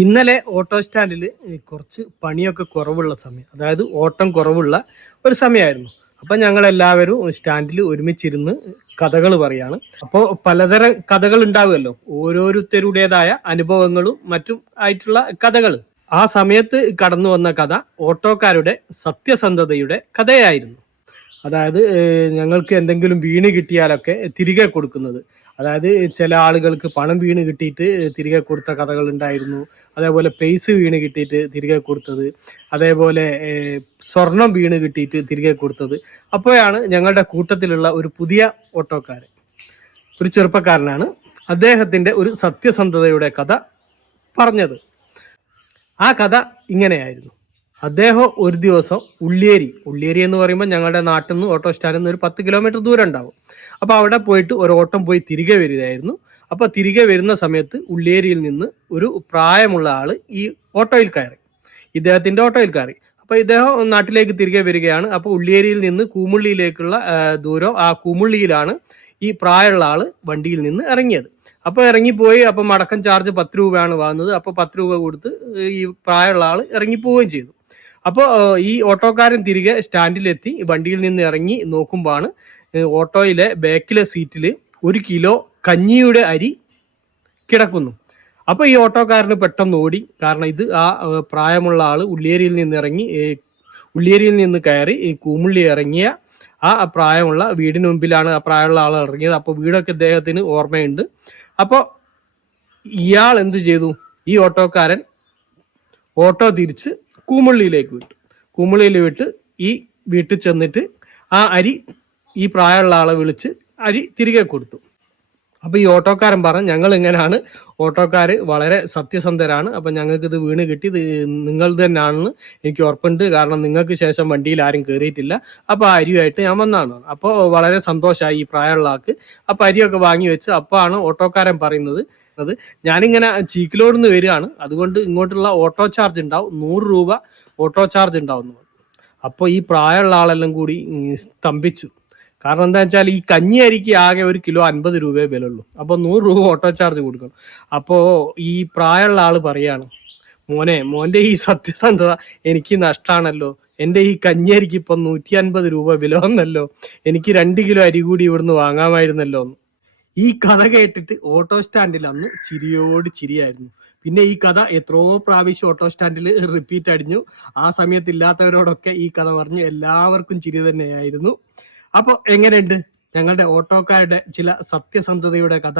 ഇന്നലെ ഓട്ടോ സ്റ്റാൻഡിൽ കുറച്ച് പണിയൊക്കെ കുറവുള്ള സമയം അതായത് ഓട്ടം കുറവുള്ള ഒരു സമയമായിരുന്നു. അപ്പം ഞങ്ങളെല്ലാവരും സ്റ്റാൻഡിൽ ഒരുമിച്ചിരുന്ന് കഥകൾ പറയാണ്. അപ്പോൾ പലതരം കഥകൾ ഉണ്ടാവുമല്ലോ. ഓരോരുത്തരുടേതായ അനുഭവങ്ങളും മറ്റും ആയിട്ടുള്ള കഥകൾ ആ സമയത്ത് കടന്നു വന്ന കഥ ഓട്ടോക്കാരുടെ സത്യസന്ധതയുടെ കഥയായിരുന്നു. അതായത് ഞങ്ങൾക്ക് എന്തെങ്കിലും വീണ് കിട്ടിയാലൊക്കെ തിരികെ കൊടുക്കുന്നത്. അതായത് ചില ആളുകൾക്ക് പണം വീണ് കിട്ടിയിട്ട് തിരികെ കൊടുത്ത കഥകൾ ഉണ്ടായിരുന്നു. അതേപോലെ പേസ് വീണ് കിട്ടിയിട്ട് തിരികെ കൊടുത്തത്. അതേപോലെ സ്വർണം വീണ് കിട്ടിയിട്ട് തിരികെ കൊടുത്തത്. അപ്പോഴാണ് ഞങ്ങളുടെ കൂട്ടത്തിലുള്ള ഒരു പുതിയ ഓട്ടോക്കാരൻ. ഒരു ചെറുപ്പക്കാരനാണ്. അദ്ദേഹത്തിന്റെ ഒരു സത്യസന്ധതയുടെ കഥ പറഞ്ഞത്. ആ കഥ ഇങ്ങനെയായിരുന്നു. അദ്ദേഹം ഒരു ദിവസം ഉള്ളിയേരി ഉള്ളിയേരി എന്ന് പറയുമ്പോൾ ഞങ്ങളുടെ നാട്ടിൽ നിന്ന് ഓട്ടോ സ്റ്റാൻഡിൽ നിന്ന് ഒരു പത്ത് കിലോമീറ്റർ ദൂരം ഉണ്ടാവും. അപ്പോൾ അവിടെ പോയിട്ട് ഒരു ഓട്ടം പോയി തിരികെ വരികയായിരുന്നു. അപ്പോൾ തിരികെ വരുന്ന സമയത്ത് ഉള്ളിയേരിയിൽ നിന്ന് ഒരു പ്രായമുള്ള ആൾ ഈ ഓട്ടോയിൽ കയറി. ഇദ്ദേഹത്തിന്റെ ഓട്ടോയിൽ കയറി. അപ്പോൾ ഇദ്ദേഹം നാട്ടിലേക്ക് തിരികെ വരികയാണ്. അപ്പോൾ ഉള്ളിയേരിയിൽ നിന്ന് കൂമുള്ളിയിലേക്കുള്ള ദൂരം ആ കൂമുള്ളിയിലാണ് ഈ പ്രായമുള്ള ആൾ വണ്ടിയിൽ നിന്ന് ഇറങ്ങിയത്. അപ്പോൾ ഇറങ്ങിപ്പോയി അപ്പോൾ മടക്കം ചാർജ് പത്ത് രൂപയാണ് വാങ്ങുന്നത്. അപ്പോൾ പത്ത് രൂപ കൊടുത്ത് ഈ പ്രായമുള്ള ആൾ ഇറങ്ങിപ്പോവുകയും ചെയ്തു. അപ്പോൾ ഈ ഓട്ടോക്കാരൻ തിരികെ സ്റ്റാൻഡിലെത്തി വണ്ടിയിൽ നിന്ന് ഇറങ്ങി നോക്കുമ്പോഴാണ് ഓട്ടോയിലെ ബാക്കിലെ സീറ്റിൽ ഒരു കിലോ കഞ്ഞിയുടെ അരി കിടക്കുന്നു. അപ്പോൾ ഈ ഓട്ടോക്കാരന് പെട്ടെന്ന് ഓടി. കാരണം ഇത് ആ പ്രായമുള്ള ആൾ ഉള്ളിയേരിയിൽ നിന്ന് ഇറങ്ങി ഉള്ളിയേരിയിൽ നിന്ന് കയറി ഈ കൂമുള്ളി ഇറങ്ങിയ ആ പ്രായമുള്ള വീടിന് മുമ്പിലാണ് ആ പ്രായമുള്ള ആൾ ഇറങ്ങിയത്. അപ്പോൾ വീടൊക്കെ ഇദ്ദേഹത്തിന് ഓർമ്മയുണ്ട്. അപ്പോൾ ഇയാൾ എന്ത് ചെയ്തു? ഈ ഓട്ടോക്കാരൻ ഓട്ടോ തിരിച്ച് കൂമുള്ളിയിലേക്ക് വിട്ടു. കൂമുള്ളിയിൽ വിട്ട് ഈ വീട്ടിൽ ചെന്നിട്ട് ആ അരി ഈ പ്രായമുള്ള ആളെ വിളിച്ച് അരി തിരികെ കൊടുത്തു. അപ്പോൾ ഈ ഓട്ടോക്കാരൻ പറഞ്ഞു ഞങ്ങൾ ഇങ്ങനെയാണ് ഓട്ടോക്കാർ വളരെ സത്യസന്ധരാണ്. അപ്പം ഞങ്ങൾക്ക് ഇത് വീണ് കിട്ടി. നിങ്ങൾ തന്നെയാണെന്ന് എനിക്ക് ഉറപ്പുണ്ട്. കാരണം നിങ്ങൾക്ക് ശേഷം വണ്ടിയിൽ ആരും കയറിയിട്ടില്ല അപ്പോൾ അരിയുമായിട്ട് ഞാൻ വന്നാണ് അപ്പോൾ വളരെ സന്തോഷമായി ഈ പ്രായമുള്ള ആൾക്ക്. അപ്പോൾ അരിയൊക്കെ വാങ്ങി വെച്ച് അപ്പോഴാണ് ഓട്ടോക്കാരൻ പറയുന്നത്. അത് ഞാനിങ്ങനെ ചീക്കിലോട് നിന്ന് വരികയാണ്. അതുകൊണ്ട് ഇങ്ങോട്ടുള്ള ഓട്ടോ ചാർജ് ഉണ്ടാവും. നൂറ് രൂപ ഓട്ടോ ചാർജ് ഉണ്ടാവുന്നു. അപ്പോൾ ഈ പ്രായമുള്ള ആളെല്ലാം കൂടി സ്തംഭിച്ചു. കാരണം എന്താ വെച്ചാൽ ഈ കഞ്ഞി അരിക്ക് ആകെ ഒരു കിലോ അൻപത് രൂപയെ വിലയുള്ളൂ. അപ്പോൾ നൂറ് രൂപ ഓട്ടോ ചാർജ് കൊടുക്കണം. അപ്പോൾ ഈ പ്രായമുള്ള ആൾ പറയാണ് മോനെ മോന്റെ ഈ സത്യസന്ധത എനിക്ക് നഷ്ടമാണല്ലോ എന്റെ ഈ കഞ്ഞി അരിക്ക് ഇപ്പം നൂറ്റി അൻപത് രൂപ വില വന്നല്ലോ. എനിക്ക് രണ്ട് കിലോ അരി കൂടി ഇവിടുന്ന് വാങ്ങാമായിരുന്നല്ലോ. എന്ന് ഈ കഥ കേട്ടിട്ട് ഓട്ടോ സ്റ്റാൻഡിൽ അന്ന് ചിരിയോട് ചിരിയായിരുന്നു. പിന്നെ ഈ കഥ എത്രയോ പ്രാവശ്യം ഓട്ടോ സ്റ്റാൻഡിൽ റിപ്പീറ്റ് അടിഞ്ഞു. ആ സമയത്ത് ഇല്ലാത്തവരോടൊക്കെ ഈ കഥ പറഞ്ഞു എല്ലാവർക്കും ചിരി തന്നെയായിരുന്നു. അപ്പോൾ എങ്ങനെയുണ്ട്? ഞങ്ങളുടെ ഓട്ടോക്കാരുടെ ചില സത്യസന്ധതയുടെ കഥ.